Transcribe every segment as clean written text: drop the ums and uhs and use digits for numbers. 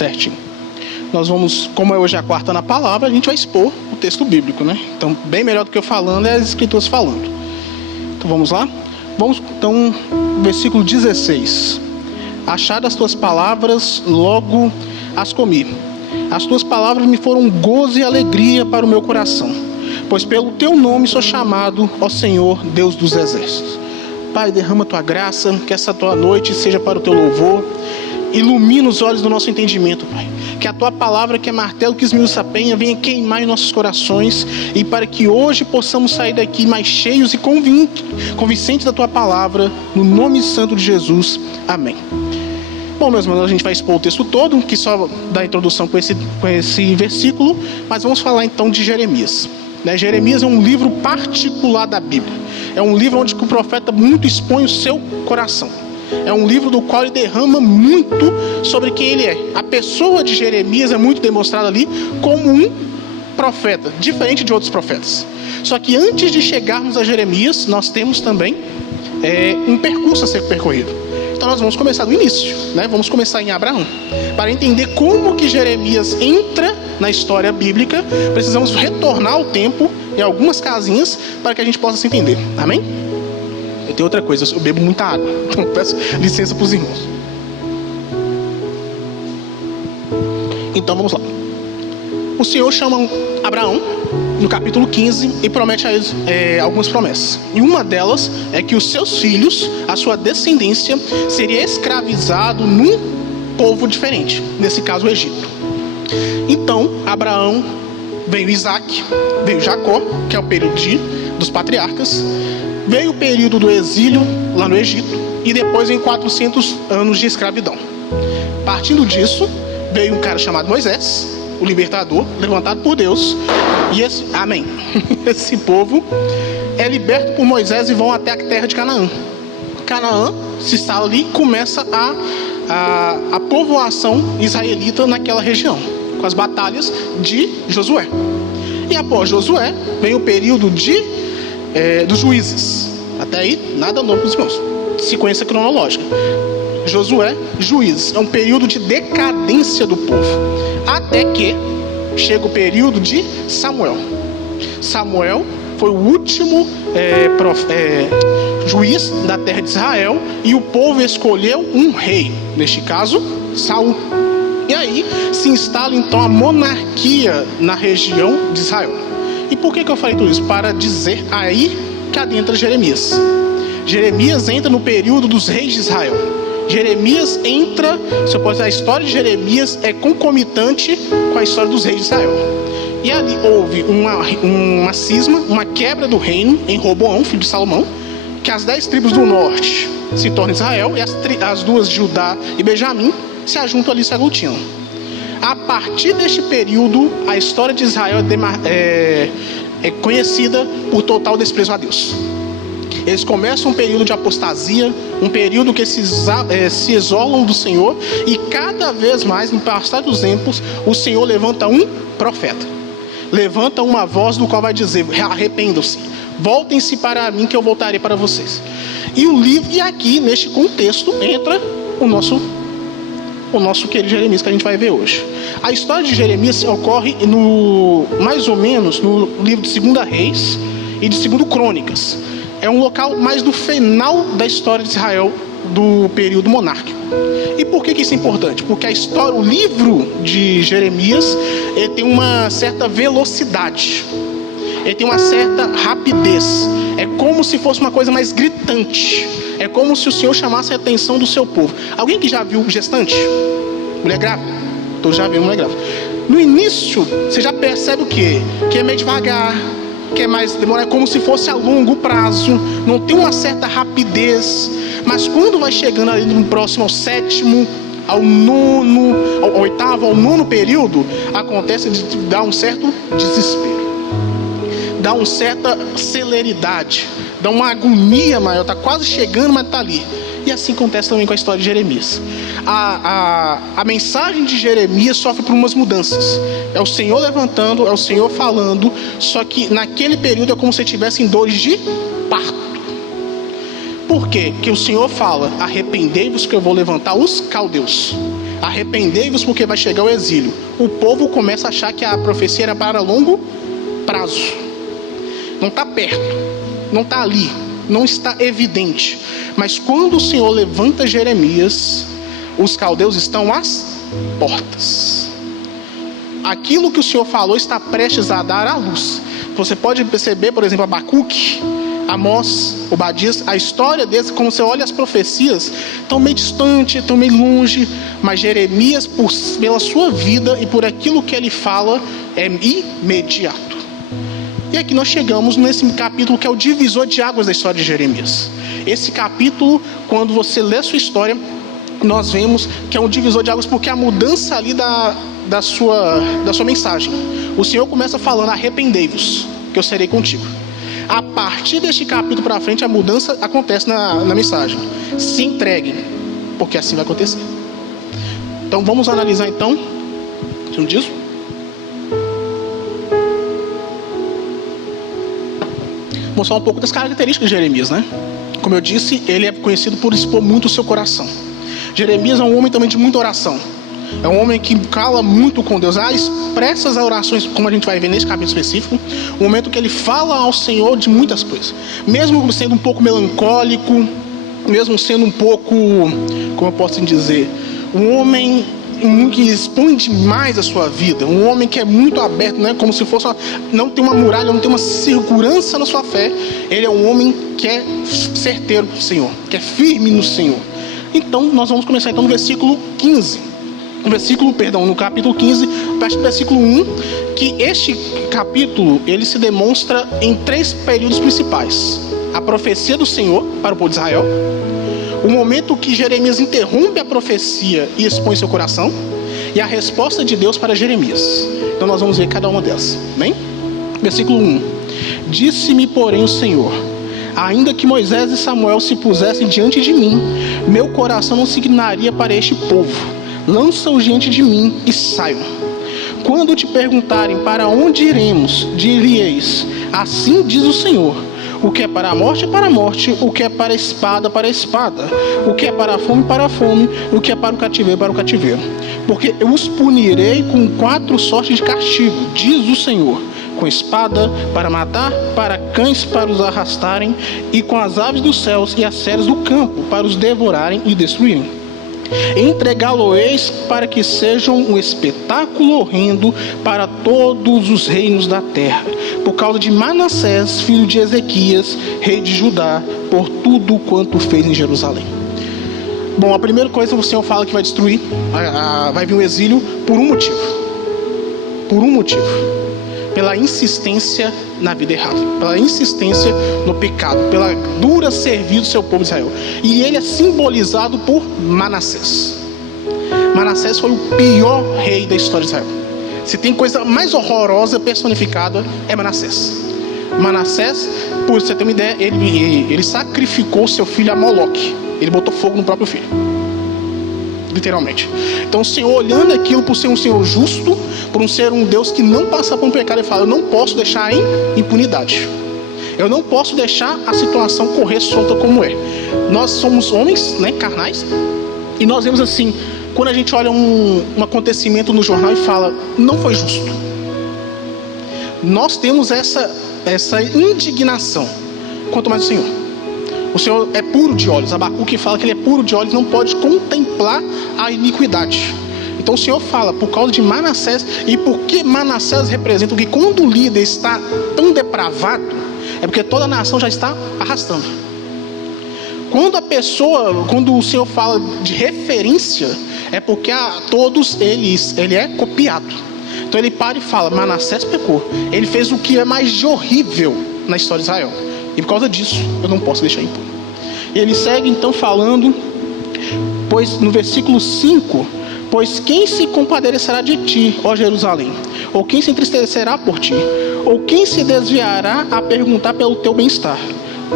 certinho. Nós vamos, como hoje é a quarta na palavra, a gente vai expor o texto bíblico, né? Então, bem melhor do que eu falando é as escrituras falando. Então, vamos lá? Então, versículo 16. Achadas as tuas palavras, logo as comi. As tuas palavras me foram gozo e alegria para o meu coração, pois pelo teu nome sou chamado, ó Senhor, Deus dos exércitos. Pai, derrama a tua graça, que essa tua noite seja para o teu louvor. Ilumina os olhos do nosso entendimento, Pai. Que a tua palavra, que é martelo que esmiuça a penha, venha queimar em nossos corações, e para que hoje possamos sair daqui mais cheios e convincentes da tua palavra, no nome santo de Jesus. Amém. Bom, meus irmãos, a gente vai expor o texto todo, que só dá introdução com esse versículo, mas vamos falar então de Jeremias. Jeremias é um livro particular da Bíblia. É um livro onde o profeta muito expõe o seu coração. É um livro do qual ele derrama muito sobre quem ele é. A pessoa de Jeremias é muito demonstrada ali como um profeta, diferente de outros profetas. Só que antes de chegarmos a Jeremias, nós temos também um percurso a ser percorrido. Então nós vamos começar do início, né? Vamos começar em Abraão. Para entender como que Jeremias entra na história bíblica, precisamos retornar ao tempo em algumas casinhas para que a gente possa se entender. Amém? E tem outra coisa, eu bebo muita água, então peço licença para os irmãos. Então vamos lá. O Senhor chama Abraão no capítulo 15 e promete a eles algumas promessas. E uma delas é que os seus filhos, a sua descendência, seria escravizado num povo diferente, nesse caso o Egito. Então Abraão, veio Isaac, veio Jacó, que é o período dos patriarcas, veio o período do exílio lá no Egito, e depois vem 400 anos de escravidão. Partindo disso, veio um cara chamado Moisés, o libertador, levantado por Deus, e esse povo é liberto por Moisés e vão até a terra de Canaã. Canaã se instala ali e começa a povoação israelita naquela região, com as batalhas de Josué. E após Josué, vem o período dos juízes. Até aí, nada novo para os irmãos. Sequência cronológica. Josué, juízes. É um período de decadência do povo. Até que chega o período de Samuel. Samuel foi o último juiz da terra de Israel, e o povo escolheu um rei, neste caso, Saul. E aí se instala então a monarquia na região de Israel. E por que eu falei tudo isso? Para dizer aí que adentra Jeremias. Jeremias entra no período dos reis de Israel. Jeremias entra, se eu posso dizer, a história de Jeremias é concomitante com a história dos reis de Israel. E ali houve uma cisma, uma quebra do reino em Roboão, filho de Salomão, que as 10 tribos do norte se tornam Israel, e as duas de Judá e Benjamim se ajuntam ali e se aglutinam. A partir deste período, a história de Israel é conhecida por total desprezo a Deus. Eles começam um período de apostasia, um período que se isolam do Senhor, e cada vez mais, no passar dos tempos, o Senhor levanta um profeta. Levanta uma voz do qual vai dizer: arrependam-se, voltem-se para mim que eu voltarei para vocês. E aqui, neste contexto, entra o nosso querido Jeremias, que a gente vai ver hoje. A história de Jeremias ocorre mais ou menos no livro de 2 Reis e de 2 Crônicas. É um local mais do final da história de Israel, do período monárquico. E por que isso é importante? Porque o livro de Jeremias, ele tem uma certa velocidade, ele tem uma certa rapidez. É como se fosse uma coisa mais gritante. É como se o Senhor chamasse a atenção do seu povo. Alguém que já viu gestante? Mulher grávida? Então já viu mulher grávida. No início, você já percebe o quê? Que é meio devagar, que é mais demorar, como se fosse a longo prazo, não tem uma certa rapidez. Mas quando vai chegando ali no próximo, ao 7º, ao 9º, ao 8º, ao 9º período, acontece de dar um certo desespero, dá uma certa celeridade, dá uma agonia maior, está quase chegando, mas está ali. E assim acontece também com a história de Jeremias. A mensagem de Jeremias sofre por umas mudanças. É o Senhor levantando, é o Senhor falando, só que naquele período é como se tivessem dores de parto. Por quê? Porque o Senhor fala: arrependei-vos que eu vou levantar os caldeus. arrependei-vos porque vai chegar o exílio. O povo começa a achar que a profecia era para longo prazo. Não está perto, não está ali, não está evidente. Mas quando o Senhor levanta Jeremias, os caldeus estão às portas. Aquilo que o Senhor falou está prestes a dar à luz. Você pode perceber, por exemplo, Abacuque, Amós, Obadias, a história deles, como você olha as profecias, estão meio distante, estão meio longe, mas Jeremias, pela sua vida e por aquilo que ele fala, é imediato. E aqui nós chegamos nesse capítulo que é o divisor de águas da história de Jeremias. Esse capítulo, quando você lê a sua história, nós vemos que é um divisor de águas, porque a mudança ali da sua mensagem. O Senhor começa falando: arrependei-vos, que eu serei contigo. A partir deste capítulo para frente, a mudança acontece na mensagem. Se entreguem, porque assim vai acontecer. Então vamos analisar então tudo disso. Mostrar um pouco das características de Jeremias, né? Como eu disse, ele é conhecido por expor muito o seu coração. Jeremias é um homem também de muita oração. É um homem que cala muito com Deus. Expressa as orações, como a gente vai ver nesse capítulo específico, o momento que ele fala ao Senhor de muitas coisas. Mesmo sendo um pouco melancólico, mesmo sendo um pouco, como eu posso dizer, um homem que expõe demais a sua vida, um homem que é muito aberto, né? Como se fosse não tem uma muralha, não tem uma segurança na sua fé. Ele é um homem que é certeiro no Senhor, que é firme no Senhor. Então nós vamos começar então no versículo 15. No capítulo 15, parte do versículo 1, que este capítulo, ele se demonstra em 3 períodos principais: a profecia do Senhor para o povo de Israel, o momento que Jeremias interrompe a profecia e expõe seu coração, e a resposta de Deus para Jeremias. Então nós vamos ver cada uma delas, bem? Versículo 1: Disse-me, porém, o Senhor: ainda que Moisés e Samuel se pusessem diante de mim, meu coração não se inclinaria para este povo. Lança-os diante de mim e saiam. Quando te perguntarem para onde iremos, direis: assim diz o Senhor: o que é para a morte, é para a morte; o que é para a espada, o que é para a fome, o que é para o cativeiro, porque eu os punirei com 4 sortes de castigo, diz o Senhor: com espada para matar, para cães para os arrastarem, e com as aves dos céus e as feras do campo para os devorarem e destruírem. Entregá-lo-eis para que sejam um espetáculo horrendo para todos os reinos da terra, por causa de Manassés, filho de Ezequias, rei de Judá, por tudo quanto fez em Jerusalém. Bom, a primeira coisa o Senhor fala que vai destruir, vai vir o exílio por um motivo. Pela insistência na vida errada, pela insistência no pecado, pela dura serviço do seu povo de Israel. E ele é simbolizado por Manassés. Manassés foi o pior rei da história de Israel. Se tem coisa mais horrorosa personificada, é Manassés. Manassés, por você ter uma ideia, ele sacrificou seu filho a Moloque. Ele botou fogo no próprio filho, literalmente. Então o Senhor, olhando aquilo por ser um Senhor justo, por ser um Deus que não passa por um pecado, ele fala: eu não posso deixar em impunidade, eu não posso deixar a situação correr solta como é. Nós somos homens, né, carnais, e nós vemos assim, quando a gente olha um acontecimento no jornal e fala: não foi justo, nós temos essa indignação. Quanto mais o Senhor. O Senhor é puro de olhos. Abacuque fala que ele é puro de olhos, não pode contemplar a iniquidade. Então o Senhor fala, por causa de Manassés, e porque Manassés representa que quando o líder está tão depravado, é porque toda a nação já está arrastando. Quando o Senhor fala de referência, é porque a todos ele é copiado. Então ele para e fala: Manassés pecou, ele fez o que é mais de horrível na história de Israel, e por causa disso eu não posso deixar impune. E ele segue então falando, pois no versículo 5: pois quem se compadecerá de ti, ó Jerusalém? Ou quem se entristecerá por ti? Ou quem se desviará a perguntar pelo teu bem-estar?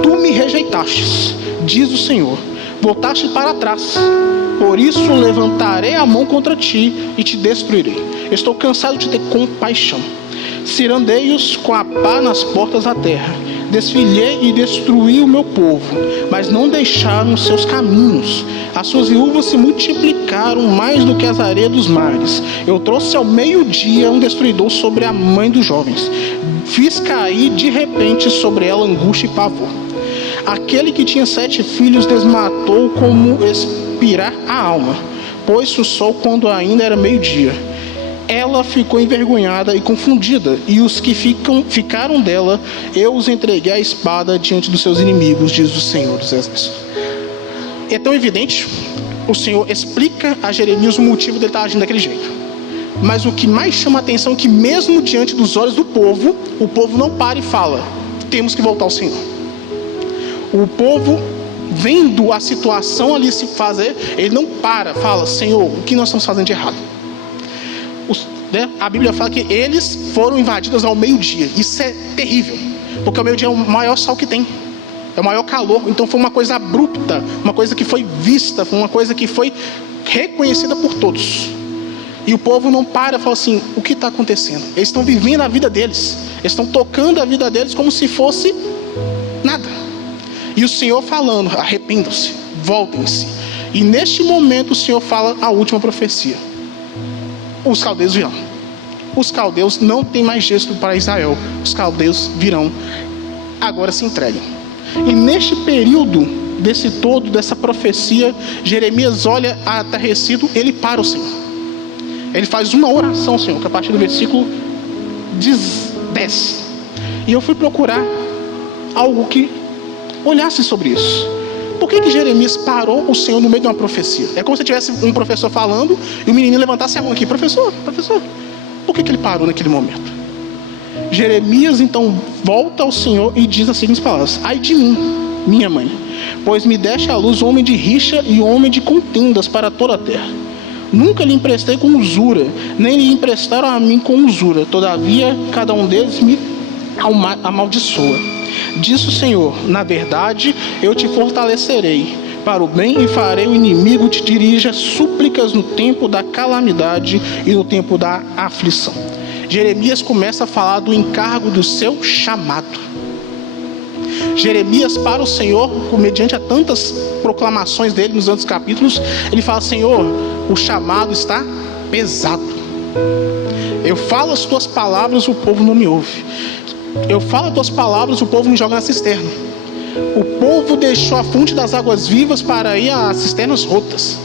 Tu me rejeitastes, diz o Senhor, voltaste para trás. Por isso levantarei a mão contra ti e te destruirei. Estou cansado de ter compaixão. Cirandei-os com a pá nas portas da terra. desfilhei e destruí o meu povo, mas não deixaram os seus caminhos. As suas viúvas se multiplicaram mais do que as areias dos mares. Eu trouxe ao meio-dia um destruidor sobre a mãe dos jovens. Fiz cair de repente sobre ela angústia e pavor. Aquele que tinha 7 filhos desmatou como expirar a alma. Pôs-se o sol quando ainda era meio-dia. Ela ficou envergonhada e confundida, e os que ficaram dela, eu os entreguei à espada diante dos seus inimigos, diz o Senhor dos Exércitos. É tão evidente, o Senhor explica a Jeremias o motivo dele estar agindo daquele jeito. Mas o que mais chama a atenção é que mesmo diante dos olhos do povo, o povo não para e fala: temos que voltar ao Senhor. O povo, vendo a situação ali se fazer, ele não para, fala: Senhor, o que nós estamos fazendo de errado? A Bíblia fala que eles foram invadidos ao meio-dia. Isso é terrível, porque o meio-dia é o maior sol que tem, é o maior calor. Então foi uma coisa abrupta, uma coisa que foi vista, foi uma coisa que foi reconhecida por todos. E o povo não para e fala assim: o que está acontecendo? Eles estão vivendo a vida deles, eles estão tocando a vida deles como se fosse nada. E o Senhor falando: arrependam-se, voltem-se. E neste momento o Senhor fala a última profecia: os caldeus virão. Os caldeus não tem mais gesto para Israel. Os caldeus virão. Agora se entreguem. E neste período dessa profecia, Jeremias olha atarrecido, ele para o Senhor. Ele faz uma oração, Senhor, que é a partir do versículo 10. E eu fui procurar algo que olhasse sobre isso. Por que Jeremias parou o Senhor no meio de uma profecia? É como se tivesse um professor falando e o menino levantasse a mão aqui: professor, por que ele parou naquele momento? Jeremias então volta ao Senhor e diz as seguintes palavras: ai de mim, minha mãe, pois me deste à luz homem de rixa e homem de contendas para toda a terra. Nunca lhe emprestei com usura, nem lhe emprestaram a mim com usura. Todavia cada um deles me amaldiçoa. Disse o Senhor: na verdade eu te fortalecerei para o bem e farei o inimigo te dirija súplicas no tempo da calamidade e no tempo da aflição. Jeremias começa a falar do encargo do seu chamado. Jeremias para o Senhor, mediante a tantas proclamações dele nos outros capítulos, ele fala: Senhor, o chamado está pesado. Eu falo as tuas palavras, o povo não me ouve. Eu falo as tuas palavras, o povo me joga na cisterna. O povo deixou a fonte das águas vivas para ir às cisternas rotas.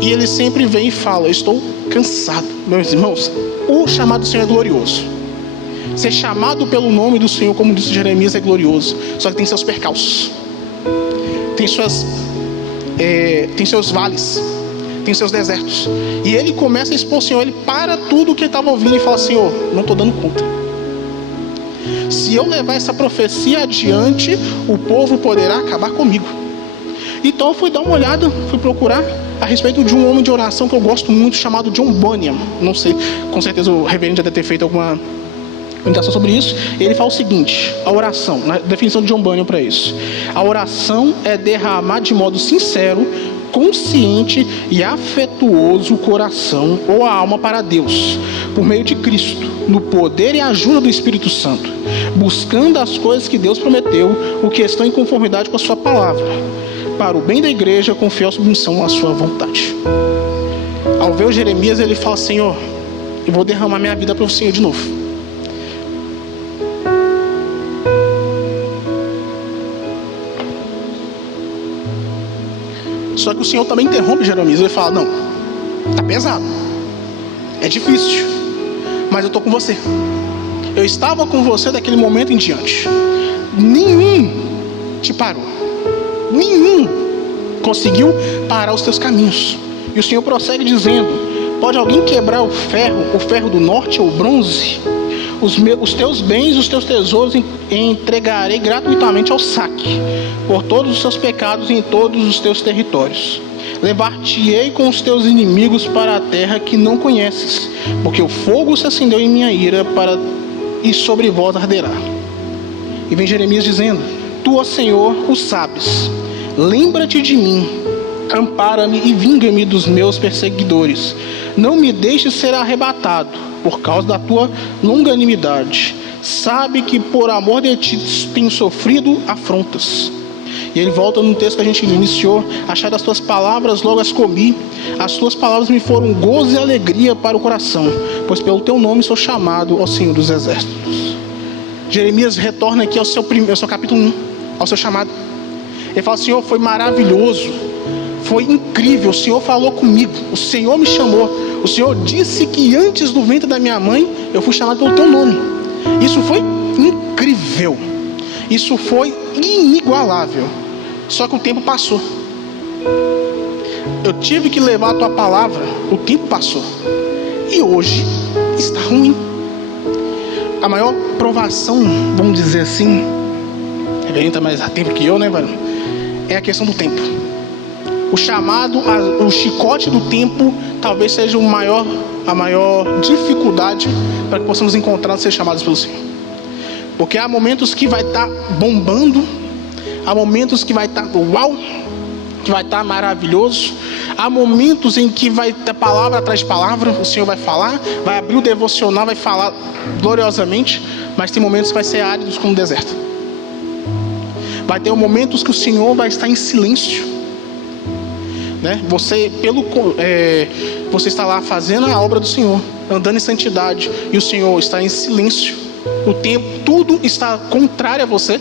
E ele sempre vem e fala: eu estou cansado. Meus irmãos, o chamado do Senhor é glorioso. Ser chamado pelo nome do Senhor, como disse Jeremias, é glorioso. Só que tem seus percalços, tem seus vales, tem seus desertos. E ele começa a expor o Senhor. Ele para tudo o que ele estava ouvindo e fala: Senhor, não estou dando conta. Se eu levar essa profecia adiante, o povo poderá acabar comigo. Então eu fui dar uma olhada, fui procurar a respeito de um homem de oração que eu gosto muito, chamado John Bunyan. Não sei, com certeza o reverendo já deve ter feito alguma indicação sobre isso. Ele fala o seguinte: a oração, na definição de John Bunyan para isso: a oração é derramar de modo sincero, consciente e afetuoso o coração ou a alma para Deus, por meio de Cristo, no poder e ajuda do Espírito Santo, buscando as coisas que Deus prometeu, o que estão em conformidade com a sua palavra, para o bem da igreja, com fiel submissão à sua vontade. Ao ver o Jeremias, ele fala: Senhor, eu vou derramar minha vida para o Senhor de novo. Só que o Senhor também interrompe Jeremias. Ele fala: não, está pesado, é difícil, mas eu estou com você. Eu estava com você daquele momento em diante. Nenhum te parou, nenhum conseguiu parar os teus caminhos. E o Senhor prossegue dizendo: pode alguém quebrar o ferro do norte ou o bronze? Os teus bens, os teus tesouros entregarei gratuitamente ao saque, por todos os seus pecados em todos os teus territórios. Levar-te-ei com os teus inimigos para a terra que não conheces, porque o fogo se acendeu em minha ira e sobre vós arderá. E vem Jeremias dizendo: tu, ó Senhor, o sabes. Lembra-te de mim, ampara-me e vinga-me dos meus perseguidores. Não me deixes ser arrebatado por causa da tua longanimidade. sabe que por amor de ti tenho sofrido afrontas. E ele volta no texto que a gente iniciou: achar as tuas palavras, logo as comi. As tuas palavras me foram gozo e alegria para o coração, pois pelo teu nome sou chamado ao Senhor dos Exércitos. Jeremias retorna aqui ao seu capítulo 1, ao seu chamado. Ele fala: Senhor, foi maravilhoso, foi incrível, o Senhor falou comigo, o Senhor me chamou, o Senhor disse que antes do ventre da minha mãe eu fui chamado pelo teu nome. Isso foi incrível, isso foi inigualável. Só que o tempo passou. Eu tive que levar a tua palavra, o tempo passou, e hoje está ruim. A maior provação, vamos dizer assim, Reverendo está mais a tempo que eu, né, mano? É a questão do tempo. O chamado, o chicote do tempo, talvez seja a maior dificuldade para que possamos encontrar ser chamados pelo Senhor. Porque há momentos que vai estar bombando, há momentos que vai estar uau, que vai estar maravilhoso, há momentos em que vai ter palavra atrás de palavra, o Senhor vai falar, vai abrir o devocional, vai falar gloriosamente, mas tem momentos que vai ser áridos como o deserto. Vai ter momentos que o Senhor vai estar em silêncio, né? Você está lá fazendo a obra do Senhor, andando em santidade, e o Senhor está em silêncio. O tempo, tudo está contrário a você,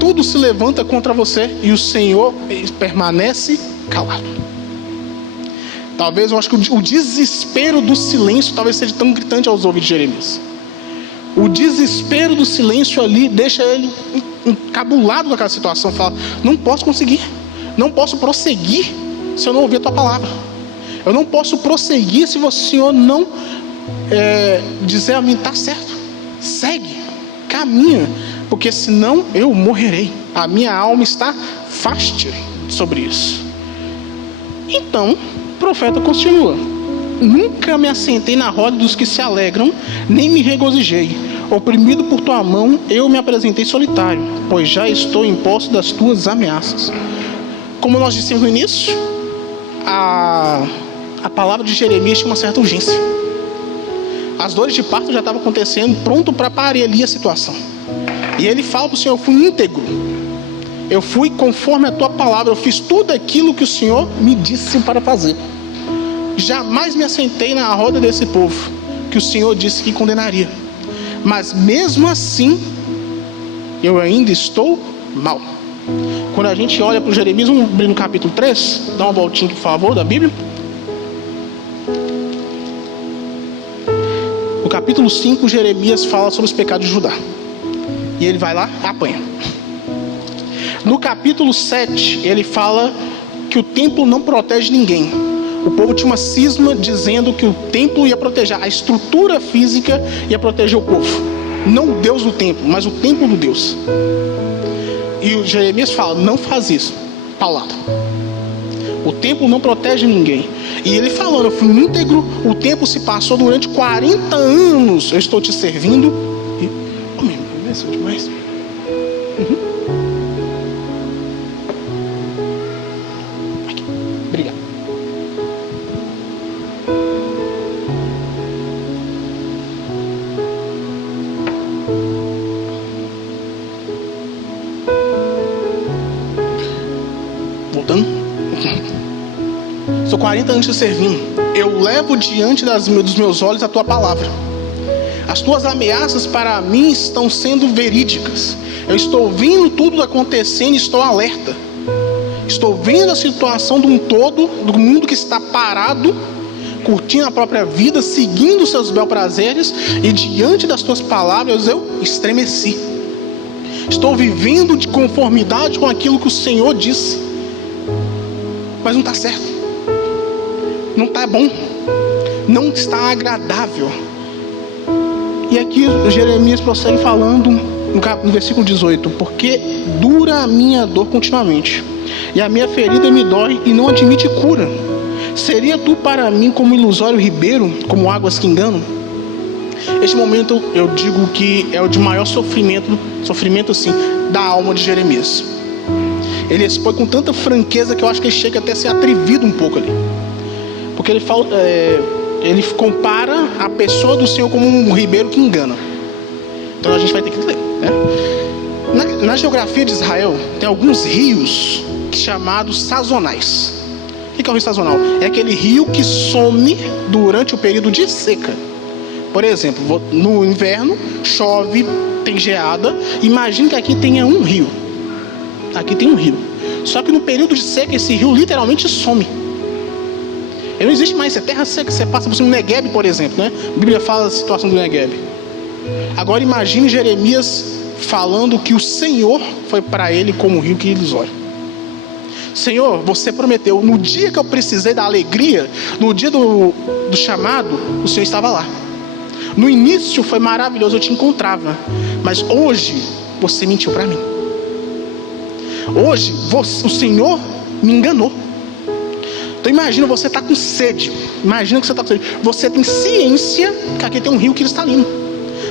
tudo se levanta contra você, e o Senhor permanece calado. Talvez, eu acho que o desespero do silêncio talvez seja tão gritante aos ouvidos de Jeremias. O desespero do silêncio ali deixa ele encabulado naquela situação. Fala: não posso conseguir, não posso prosseguir se eu não ouvir a tua palavra. Eu não posso prosseguir se o Senhor não dizer a mim: está certo, segue, caminha, porque senão eu morrerei. A minha alma está fástica sobre isso. Então o profeta continua: nunca me assentei na roda dos que se alegram, nem me regozijei. Oprimido por tua mão, eu me apresentei solitário, pois já estou em posse das tuas ameaças. Como nós dissemos no início, a palavra de Jeremias tinha uma certa urgência. As dores de parto já estavam acontecendo, pronto para parir ali a situação. E ele fala para o Senhor: eu fui íntegro, eu fui conforme a tua palavra, eu fiz tudo aquilo que o Senhor me disse para fazer. Jamais me assentei na roda desse povo que o Senhor disse que condenaria, mas mesmo assim eu ainda estou mal. Quando a gente olha para o Jeremias, vamos abrir no capítulo 3, dá uma voltinha por favor da Bíblia. No capítulo 5, Jeremias fala sobre os pecados de Judá, e ele vai lá e apanha. No capítulo 7, ele fala que o templo não protege ninguém. O povo tinha uma cisma dizendo que o templo ia proteger, a estrutura física ia proteger o povo, não o Deus do templo, mas o templo do Deus. E o Jeremias fala: não faz isso, paulado. O templo não protege ninguém. E ele falando: eu fui íntegro, o tempo se passou durante 40 anos, eu estou te servindo. E, oh meu Deus, é demais. Aqui, obrigado. Voltando. Sou 40 anos te servindo. Eu levo diante dos meus olhos a tua palavra. As tuas ameaças para mim estão sendo verídicas. Eu estou vendo tudo acontecendo e estou alerta. Estou vendo a situação de um todo, do mundo que está parado, curtindo a própria vida, seguindo os seus bel prazeres, e diante das tuas palavras eu estremeci. Estou vivendo de conformidade com aquilo que o Senhor disse, mas não está certo, não está bom, não está agradável. E aqui Jeremias prossegue falando no versículo 18: porque dura a minha dor continuamente, e a minha ferida me dói e não admite cura. Seria tu para mim como ilusório ribeiro, como águas que enganam? Este momento eu digo que é o de maior sofrimento assim, da alma de Jeremias. Ele expõe com tanta franqueza que eu acho que ele chega até a ser atrevido um pouco ali. Porque ele compara a pessoa do Senhor como um ribeiro que engana. Então a gente vai ter que ler, né? Na geografia de Israel, tem alguns rios chamados sazonais. O que é o rio sazonal? É aquele rio que some durante o período de seca. Por exemplo, no inverno chove, tem geada. Imagine que aqui tenha um rio. Aqui tem um rio. Só que no período de seca esse rio literalmente some. Ele não existe mais, é terra seca. Você passa por cima do Negueb, por exemplo, né? A Bíblia fala da situação do Negueb. Agora imagine Jeremias falando que o Senhor foi para ele como o rio que eles olham. Senhor, você prometeu, no dia que eu precisei da alegria, no dia do chamado, o Senhor estava lá. No início foi maravilhoso, eu te encontrava, mas hoje você mentiu para mim. Hoje o Senhor me enganou. Então imagina, você está com sede. Imagina que você está com sede. Você tem ciência que aqui tem um rio cristalino.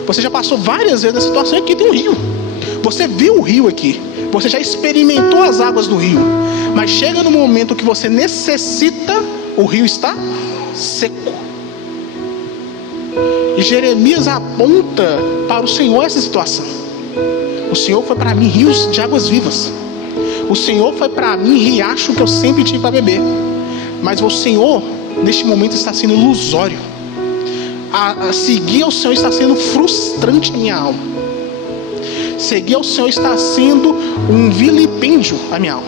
Você já passou várias vezes na situação e aqui tem um rio. Você viu o rio aqui. Você já experimentou as águas do rio. Mas chega no momento que você necessita, o rio está seco. E Jeremias aponta para o Senhor essa situação. O Senhor foi para mim rios de águas vivas. O Senhor foi para mim riacho que eu sempre tive para beber. Mas o Senhor, neste momento, está sendo ilusório. A seguir ao Senhor está sendo frustrante na minha alma. Seguir ao Senhor está sendo um vilipêndio à minha alma.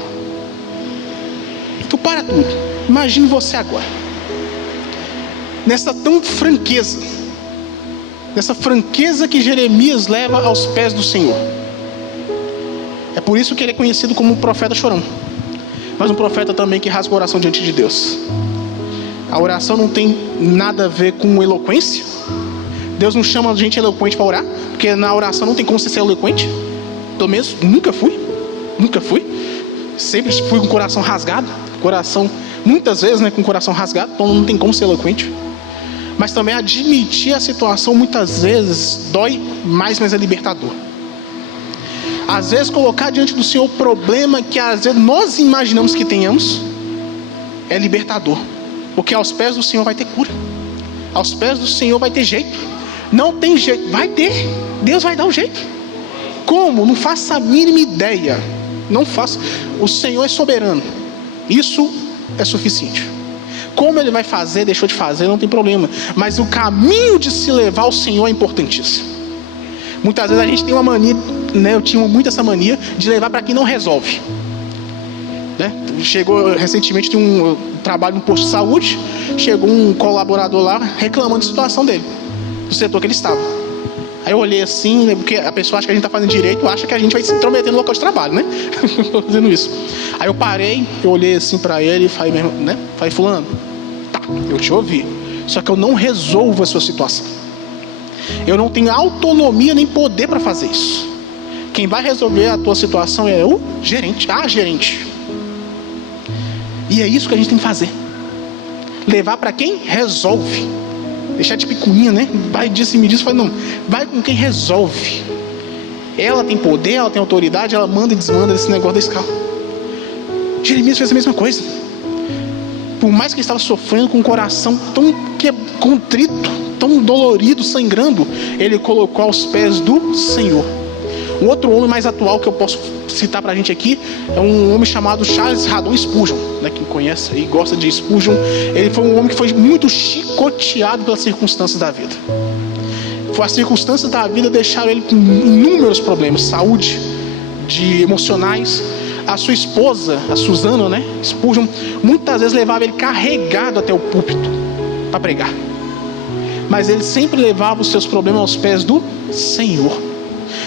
Então para tudo. Imagine você agora. Nessa tão franqueza. Nessa franqueza que Jeremias leva aos pés do Senhor. É por isso que ele é conhecido como um profeta chorão. Mas um profeta também que rasga o coração diante de Deus. A oração não tem nada a ver com eloquência. Deus não chama a gente eloquente para orar, porque na oração não tem como você ser eloquente. Pelo menos nunca fui. Sempre fui com o coração rasgado. Muitas vezes, né, com o coração rasgado. Então não tem como ser eloquente. Mas também admitir a situação muitas vezes dói mais, mas é libertador. Às vezes colocar diante do Senhor o problema que às vezes nós imaginamos que tenhamos é libertador. Porque aos pés do Senhor vai ter cura. Aos pés do Senhor vai ter jeito. Não tem jeito, vai ter. Deus vai dar um jeito. Como? Não faça a mínima ideia. Não faça. O Senhor é soberano. Isso é suficiente. Como Ele vai fazer, deixou de fazer, não tem problema. Mas o caminho de se levar ao Senhor é importantíssimo. Muitas vezes a gente tem uma mania, né? Eu tinha muito essa mania de levar para quem não resolve, né? Chegou recentemente de um trabalho no posto de saúde. Chegou um colaborador lá reclamando da situação dele, do setor que ele estava. Aí eu olhei assim, né, porque a pessoa acha que a gente está fazendo direito, acha que a gente vai se intrometer no local de trabalho, né? Fazendo isso. Aí eu parei, eu olhei assim para ele e falei, né? Falei, fulano, tá, eu te ouvi, só que eu não resolvo a sua situação. Eu não tenho autonomia nem poder para fazer isso. Quem vai resolver a tua situação é o gerente, a gerente. E é isso que a gente tem que fazer. Levar para quem resolve. Deixar de picuinha, né? Vai disso e me diz. Falei, não, vai com quem resolve. Ela tem poder, ela tem autoridade, ela manda e desmanda esse negócio da escala. Jeremias fez a mesma coisa. Por mais que ele estava sofrendo com o coração tão contrito, tão dolorido, sangrando, ele colocou aos pés do Senhor. Um outro homem mais atual que eu posso citar pra gente aqui é um homem chamado Charles Haddon Spurgeon, né? Quem conhece e gosta de Spurgeon, ele foi um homem que foi muito chicoteado pelas circunstâncias da vida. As circunstâncias da vida deixaram ele com inúmeros problemas, saúde, de emocionais. A sua esposa, a Susana, né? Spurgeon, muitas vezes levava ele carregado até o púlpito para pregar. Mas ele sempre levava os seus problemas aos pés do Senhor.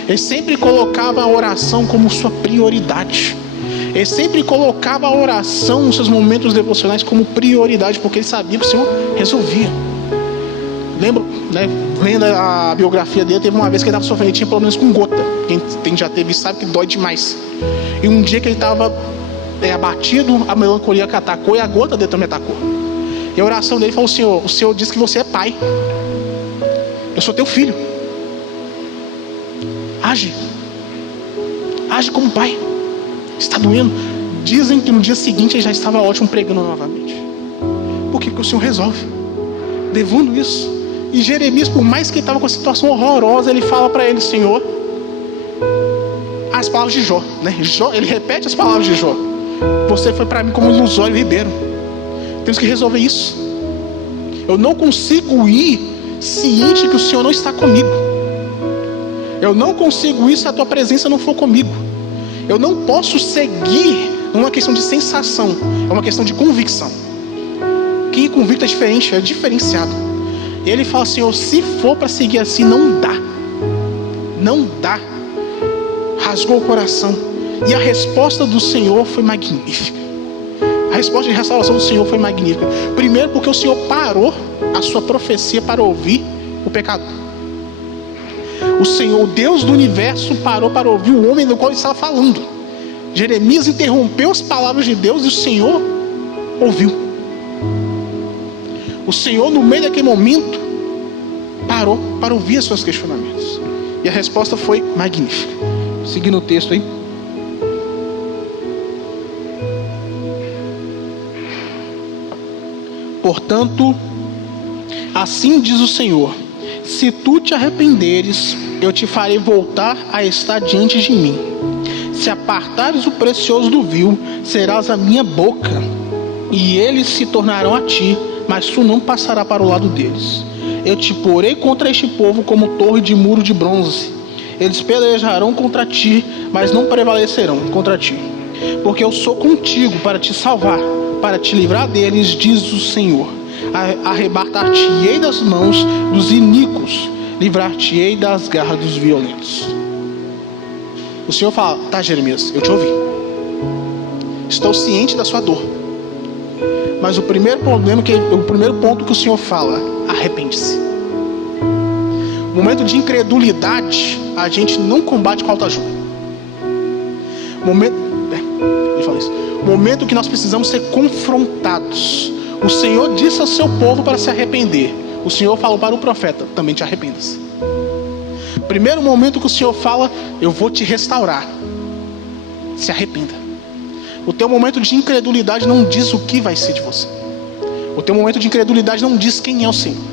Ele sempre colocava a oração como sua prioridade. Ele sempre colocava a oração nos seus momentos devocionais como prioridade, porque ele sabia que o Senhor resolvia. Lembro, né, lendo a biografia dele, teve uma vez que ele estava sofrendo, ele tinha problemas com gota. Quem já teve sabe que dói demais. E um dia que ele estava abatido, a melancolia que atacou e a gota dele também atacou. E a oração dele falou: Senhor, o Senhor disse que você é pai. Eu sou teu filho. Age como pai. Está doendo. Dizem que no dia seguinte ele já estava ótimo pregando novamente. Por quê? Porque o Senhor resolve. Levando isso, E Jeremias, por mais que ele estava com a situação horrorosa, ele fala para ele: Senhor, as palavras de Jó, né? Ele repete as palavras de Jó: você foi para mim como um ilusório ribeiro. Temos que resolver isso. Eu não consigo ir ciente que o Senhor não está comigo. Eu não consigo ir se a tua presença não for comigo. Eu não posso seguir numa questão de sensação, é uma questão de convicção. Quem é convicto é diferente, é diferenciado. E ele fala: Senhor, se for para seguir assim, não dá. Não dá. Rasgou o coração. E a resposta do Senhor foi magnífica. A resposta de restauração do Senhor foi magnífica. Primeiro porque o Senhor parou a sua profecia para ouvir o pecador. O Senhor, o Deus do universo, parou para ouvir o homem do qual ele estava falando. Jeremias interrompeu as palavras de Deus e o Senhor ouviu. O Senhor, no meio daquele momento, parou para ouvir os seus questionamentos. E a resposta foi magnífica. Seguindo o texto aí. Portanto, assim diz o Senhor: se tu te arrependeres, eu te farei voltar a estar diante de mim. Se apartares o precioso do vil, serás a minha boca, e eles se tornarão a ti, mas tu não passarás para o lado deles. Eu te porei contra este povo como torre de muro de bronze. Eles pelejarão contra ti, mas não prevalecerão contra ti. Porque eu sou contigo para te salvar, para te livrar deles, diz o Senhor. Arrebatar-te-ei das mãos dos iníquos, livrar-te-ei das garras dos violentos. O Senhor fala: tá, Jeremias, eu te ouvi. Estou ciente da sua dor. Mas o primeiro ponto que o Senhor fala: arrepende-se. No momento de incredulidade, a gente não combate com autoajuda. Ele fala isso. Momento que nós precisamos ser confrontados. O Senhor disse ao seu povo para se arrepender. O Senhor falou para o profeta: também te arrependas. Primeiro momento que o Senhor fala: eu vou te restaurar. Se arrependa. O teu momento de incredulidade não diz o que vai ser de você. O teu momento de incredulidade não diz quem é o Senhor.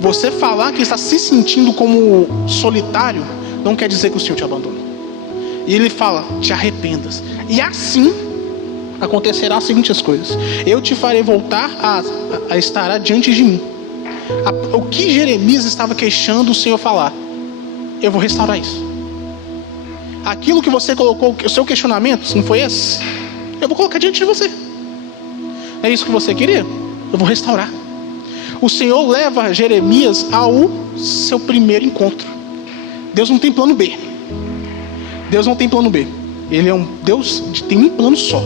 Você falar que está se sentindo como solitário não quer dizer que o Senhor te abandonou. E ele fala: te arrependas. E assim acontecerá as seguintes coisas: eu te farei voltar a estar diante de mim. O que Jeremias estava queixando, o Senhor falar: eu vou restaurar isso. Aquilo que você colocou, o seu questionamento, se não foi esse, eu vou colocar diante de você. É isso que você queria? Eu vou restaurar. O Senhor leva Jeremias ao seu primeiro encontro. Deus não tem plano B. Deus não tem plano B. Ele é um Deus que tem um plano só.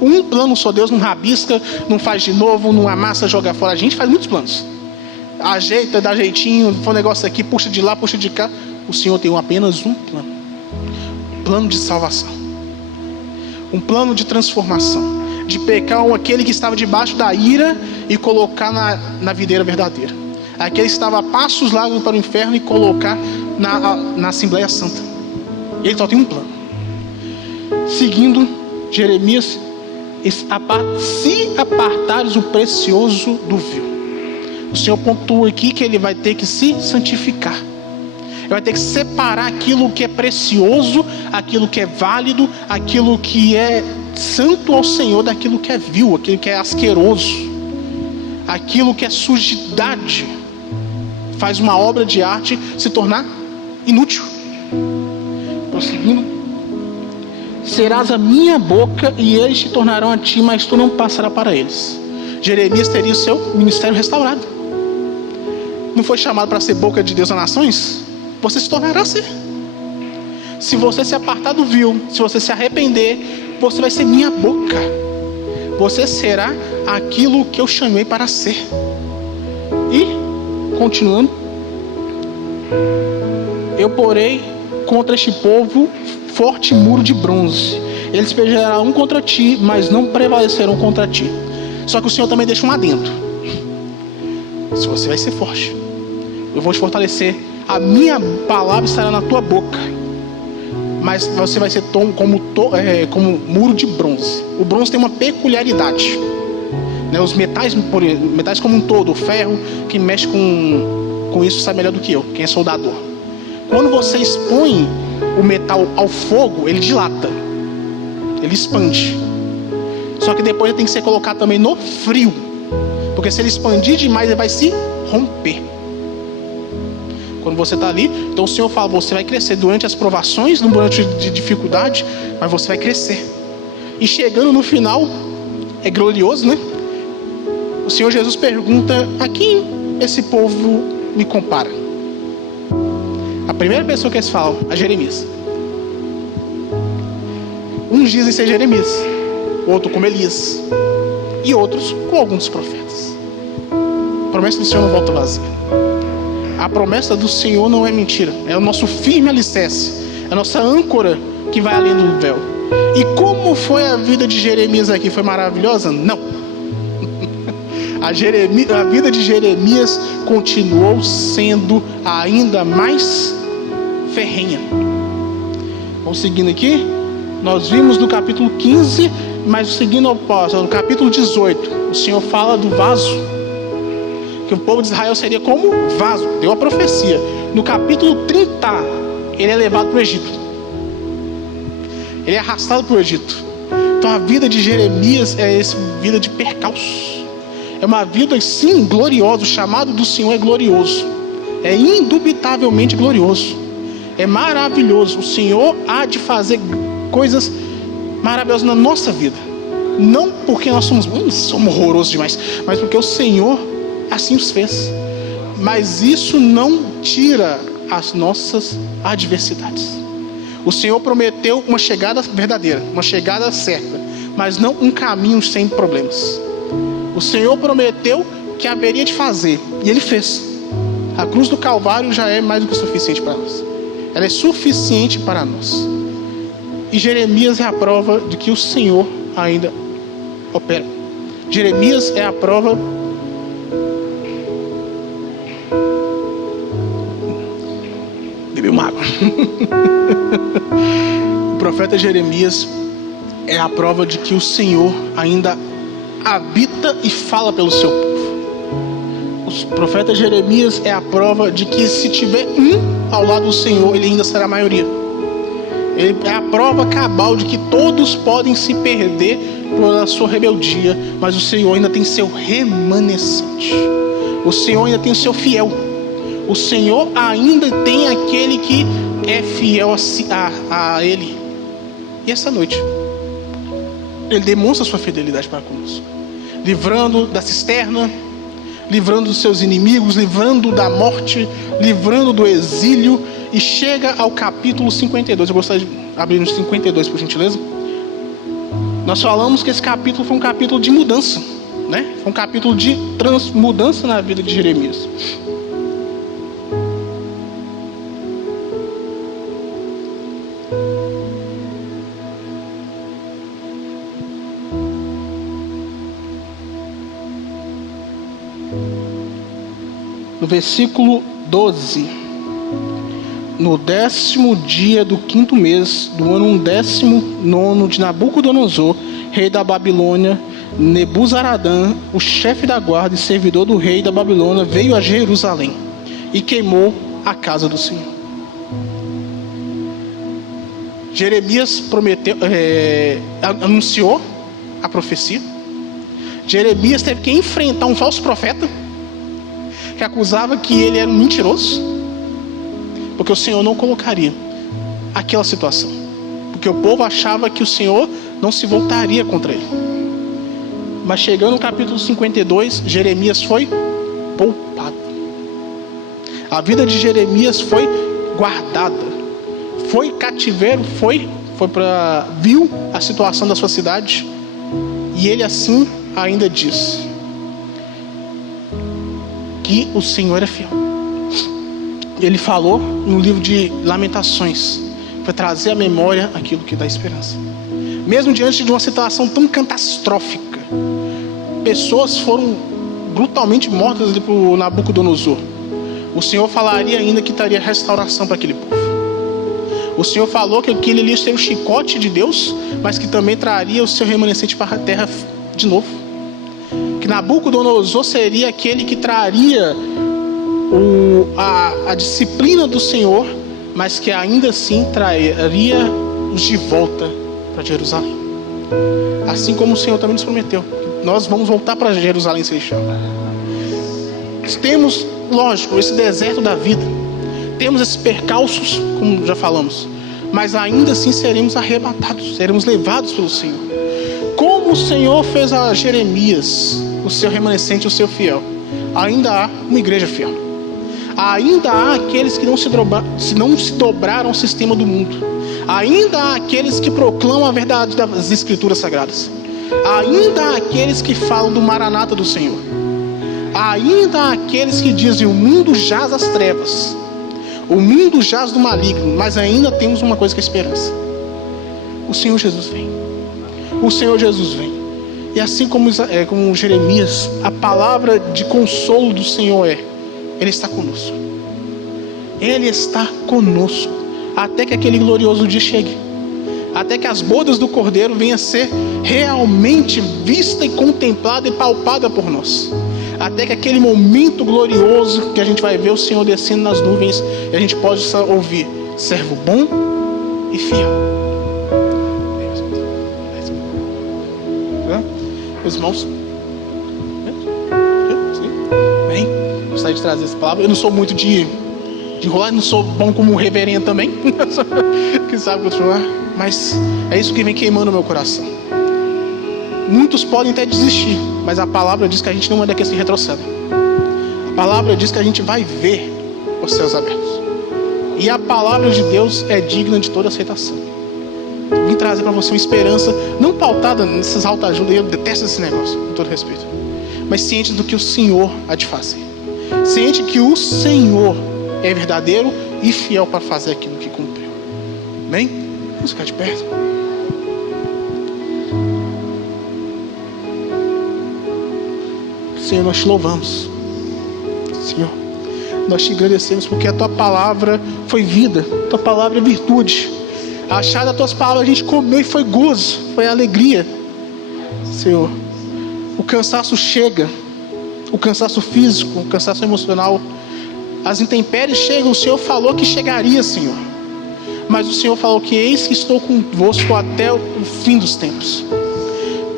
Um plano só. Deus não rabisca, não faz de novo, não amassa, joga fora. A gente faz muitos planos. Ajeita, dá jeitinho, foi um negócio aqui, puxa de lá, puxa de cá. O Senhor tem apenas um plano. Um plano de salvação. Um plano de transformação. De pegar aquele que estava debaixo da ira e colocar na videira verdadeira. Aquele que estava a passos largos para o inferno e colocar na Assembleia Santa. Ele só tem um plano. Seguindo Jeremias: se apartares o precioso do vil. O Senhor pontua aqui que ele vai ter que se santificar. Ele vai ter que separar aquilo que é precioso, aquilo que é válido, aquilo que é santo ao Senhor, daquilo que é vil, aquilo que é asqueroso, aquilo que é sujidade. Faz uma obra de arte se tornar inútil. Prosseguindo: serás a minha boca e eles te tornarão a ti, mas tu não passarás para eles. Jeremias teria o seu ministério restaurado. Não foi chamado para ser boca de Deus às nações? Você se tornará a ser. Se você se apartar do vil, se você se arrepender, você vai ser minha boca. Você será aquilo que eu chamei para ser. E, continuando: eu porei contra este povo forte muro de bronze. Eles pelejarão contra ti, mas não prevalecerão contra ti. Só que o Senhor também deixa um adendo: se você vai ser forte, eu vou te fortalecer. A minha palavra estará na tua boca, mas você vai ser como muro de bronze. O bronze tem uma peculiaridade. né? Os metais como um todo, o ferro, quem mexe com isso sabe melhor do que eu, quem é soldador. Quando você expõe o metal ao fogo, ele dilata, ele expande. Só que depois ele tem que ser colocado também no frio, porque se ele expandir demais, ele vai se romper. Quando você está ali, então o Senhor fala, você vai crescer durante as provações, durante de dificuldade, mas você vai crescer. E chegando no final, é glorioso, né? O Senhor Jesus pergunta, a quem esse povo me compara? A primeira pessoa que eles falam, a Jeremias. Uns dizem ser Jeremias, outro como Elias, e outros com alguns profetas. A promessa do Senhor não volta vazia. A promessa do Senhor não é mentira. É o nosso firme alicerce. É a nossa âncora que vai além do véu. E como foi a vida de Jeremias aqui? Foi maravilhosa? Não. A vida de Jeremias continuou sendo ainda mais ferrenha. Vamos seguindo aqui. Nós vimos no capítulo 15, mas seguindo no capítulo 18, o Senhor fala do vaso. Que o povo de Israel seria como vaso, deu a profecia. No capítulo 30, ele é levado para o Egito. Ele é arrastado para o Egito. Então a vida de Jeremias é essa vida de percalço. É uma vida, sim, gloriosa. O chamado do Senhor é glorioso. É indubitavelmente glorioso. É maravilhoso. O Senhor há de fazer coisas maravilhosas na nossa vida. Não porque nós somos horrorosos demais, mas porque o Senhor assim os fez. Mas isso não tira as nossas adversidades. O Senhor prometeu uma chegada verdadeira, uma chegada certa, mas não um caminho sem problemas. O Senhor prometeu que haveria de fazer, e Ele fez. A cruz do Calvário já é mais do que suficiente para nós. Ela é suficiente para nós. E Jeremias é a prova de que o Senhor ainda opera. Jeremias é a prova. Bebeu uma água. O profeta Jeremias é a prova de que o Senhor ainda habita e fala pelo seu povo. O profeta Jeremias é a prova de que se tiver um ao lado do Senhor, ele ainda será a maioria. Ele é a prova cabal de que todos podem se perder pela sua rebeldia, mas o Senhor ainda tem seu remanescente. O Senhor ainda tem o seu fiel. O Senhor ainda tem aquele que é fiel a Ele. E essa noite, Ele demonstra sua fidelidade para conosco, livrando da cisterna, livrando dos seus inimigos, livrando da morte, livrando do exílio. E chega ao capítulo 52. Eu gostaria de abrir no 52, por gentileza. Nós falamos que esse capítulo foi um capítulo de mudança, né? Foi um capítulo de mudança na vida de Jeremias. No versículo 12. No 10º dia do 5º mês do ano 19º de Nabucodonosor, rei da Babilônia, Nebuzaradã, o chefe da guarda e servidor do rei da Babilônia, veio a Jerusalém e queimou a casa do Senhor. Jeremias anunciou a profecia. Jeremias teve que enfrentar um falso profeta que acusava que ele era um mentiroso, porque o Senhor não colocaria aquela situação, porque o povo achava que o Senhor não se voltaria contra ele. Mas chegando no capítulo 52, Jeremias foi poupado. A vida de Jeremias foi guardada, foi cativeiro, viu a situação da sua cidade, e ele assim ainda diz que o Senhor é fiel. Ele falou no livro de Lamentações, para trazer à memória aquilo que dá esperança. Mesmo diante de uma situação tão catastrófica, pessoas foram brutalmente mortas ali por Nabucodonosor. O Senhor falaria ainda que traria restauração para aquele povo. O Senhor falou que aquele ali seria o chicote de Deus, mas que também traria o seu remanescente para a terra de novo. Que Nabucodonosor seria aquele que traria a disciplina do Senhor, mas que ainda assim traria-os de volta para Jerusalém. Assim como o Senhor também nos prometeu, nós vamos voltar para Jerusalém Celestial. Temos, lógico, esse deserto da vida, temos esses percalços, como já falamos, mas ainda assim seremos arrebatados, seremos levados pelo Senhor. Como o Senhor fez a Jeremias, o seu remanescente, o seu fiel, ainda há uma igreja fiel. Ainda há aqueles que não se dobraram ao sistema do mundo. Ainda há aqueles que proclamam a verdade das Escrituras Sagradas. Ainda há aqueles que falam do Maranata do Senhor. Ainda há aqueles que dizem: o mundo jaz as trevas, o mundo jaz do maligno, mas ainda temos uma coisa que é esperança. O Senhor Jesus vem. O Senhor Jesus vem. E assim como Jeremias, a palavra de consolo do Senhor Ele está conosco. Ele está conosco até que aquele glorioso dia chegue, até que as bodas do Cordeiro venham a ser realmente vista e contemplada e palpada por nós, até que aquele momento glorioso que a gente vai ver o Senhor descendo nas nuvens e a gente pode ouvir: servo bom e fiel. Meus irmãos, bem, gostaria de trazer essa palavra. Eu não sou muito de enrolar, não sou bom como reverendo também, que sabe continuar, mas é isso que vem queimando o meu coração. Muitos podem até desistir, mas a palavra diz que a gente não é daqueles que retrocedem. A palavra diz que a gente vai ver os céus abertos, e a palavra de Deus é digna de toda aceitação. Vim trazer para você uma esperança não pautada nessas autoajudas. Eu detesto esse negócio, com todo respeito, mas ciente do que o Senhor há de fazer, ciente que o Senhor é verdadeiro e fiel para fazer aquilo que cumpriu. Amém? Vamos ficar de pé. Senhor, nós te louvamos. Senhor, nós te agradecemos porque a tua palavra foi vida, a tua palavra é virtude. A achar das tuas palavras a gente comeu e foi gozo, foi alegria. Senhor, o cansaço chega, o cansaço físico, o cansaço emocional, as intempéries chegam. O Senhor falou que chegaria, Senhor, mas o Senhor falou que eis que estou convosco até o fim dos tempos.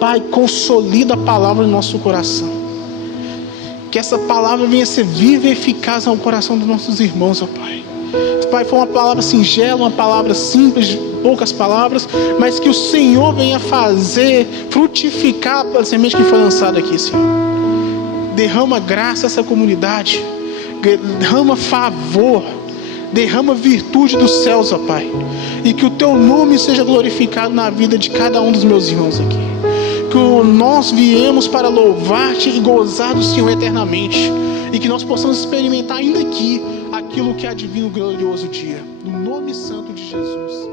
Pai, consolida a palavra no nosso coração, que essa palavra venha ser viva e eficaz no coração dos nossos irmãos, ó Pai. Pai, foi uma palavra singela, uma palavra simples, de poucas palavras, mas que o Senhor venha fazer frutificar a semente que foi lançada aqui, Senhor. Derrama graça a essa comunidade, derrama favor, derrama virtude dos céus, ó Pai, e que o teu nome seja glorificado na vida de cada um dos meus irmãos aqui. Que nós viemos para louvar-te e gozar do Senhor eternamente, e que nós possamos experimentar ainda aqui aquilo que é divino glorioso dia, no nome santo de Jesus.